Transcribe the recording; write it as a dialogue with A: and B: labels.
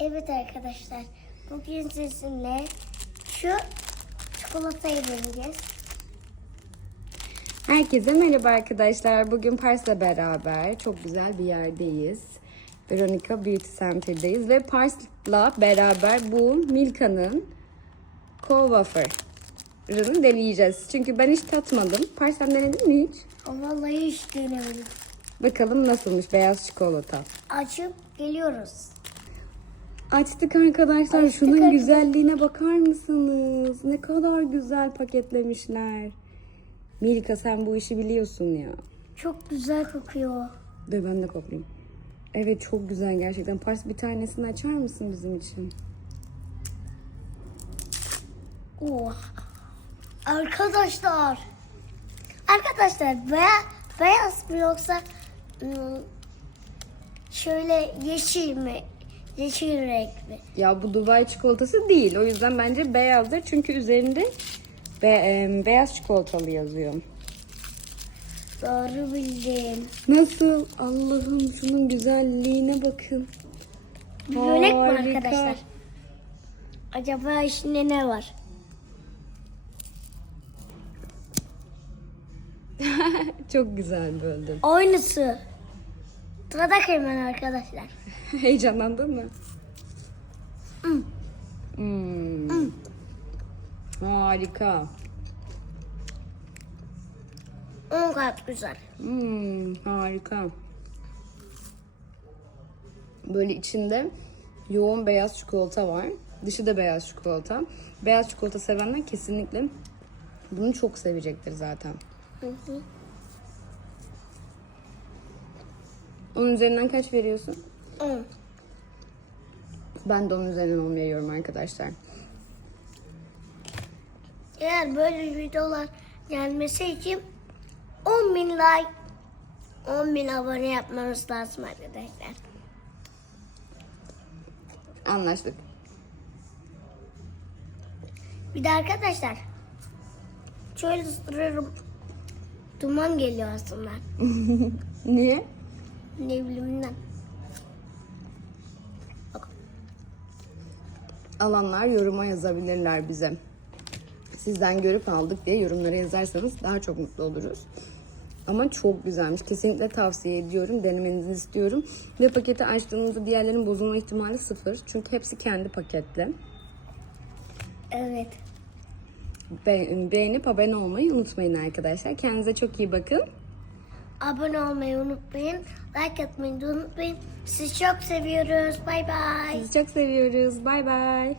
A: Evet arkadaşlar. Bugün sizinle şu çikolatayı deneyeceğiz.
B: Herkese merhaba arkadaşlar. Bugün Pars'la beraber çok güzel bir yerdeyiz. Veronica Beauty Center'dayız ve Pars'la beraber bu Milka'nın Co Wafer'ını deneyeceğiz. Çünkü ben hiç tatmadım. Pars sen denedin mi hiç?
A: Vallahi hiç denemedim.
B: Bakalım nasılmış beyaz çikolata.
A: Açıp geliyoruz.
B: Açtık arkadaşlar.
A: Açtık
B: Şunun
A: arkadaşlar.
B: güzelliğine bakar mısınız? Ne kadar güzel paketlemişler. Milka sen bu işi biliyorsun ya.
A: Çok güzel kokuyor.
B: Dur ben de koklayayım. Evet çok güzel gerçekten. Pars bir tanesini açar mısın bizim için?
A: Oh. Arkadaşlar. Arkadaşlar beyaz, beyaz mı yoksa ım, şöyle yeşil mi? Yeşil renk mi?
B: Ya bu Dubai çikolatası değil. O yüzden bence beyazdır. Çünkü üzerinde be, em, beyaz çikolatalı yazıyor.
A: Doğru bildim.
B: Nasıl? Allah'ım şunun güzelliğine bakın.
A: Bir börek mi
B: Harika.
A: arkadaşlar? Acaba içinde ne var?
B: Çok güzel böldüm.
A: Aynısı. Tadak hemen arkadaşlar.
B: Heyecanlandın mı? Hmm. Harika.
A: 10 kat güzel.
B: Hmm, harika. Böyle içinde yoğun beyaz çikolata var. Dışı da beyaz çikolata. Beyaz çikolata sevenler kesinlikle bunu çok sevecektir zaten.
A: Hı hı.
B: Onun üzerinden kaç veriyorsun?
A: 10.
B: Ben de onun üzerinden 10 veriyorum arkadaşlar.
A: Eğer böyle videolar gelmesi için 10 bin like, 10 bin abone yapmanız lazım arkadaşlar.
B: Anlaştık.
A: Bir de arkadaşlar şöyle ısırıyorum. Duman geliyor aslında.
B: Niye?
A: Ne bileyim ben.
B: Alanlar yoruma yazabilirler bize. Sizden görüp aldık diye yorumlara yazarsanız daha çok mutlu oluruz. Ama çok güzelmiş. Kesinlikle tavsiye ediyorum. Denemenizi istiyorum. Ve paketi açtığınızda diğerlerinin bozulma ihtimali sıfır. Çünkü hepsi kendi paketli.
A: Evet.
B: Be- beğenip abone olmayı unutmayın arkadaşlar. Kendinize çok iyi bakın.
A: Abone olmayı unutmayın. Like atmayı unutmayın. Sizi çok seviyoruz. Bay bay.
B: Sizi çok seviyoruz. Bay bay.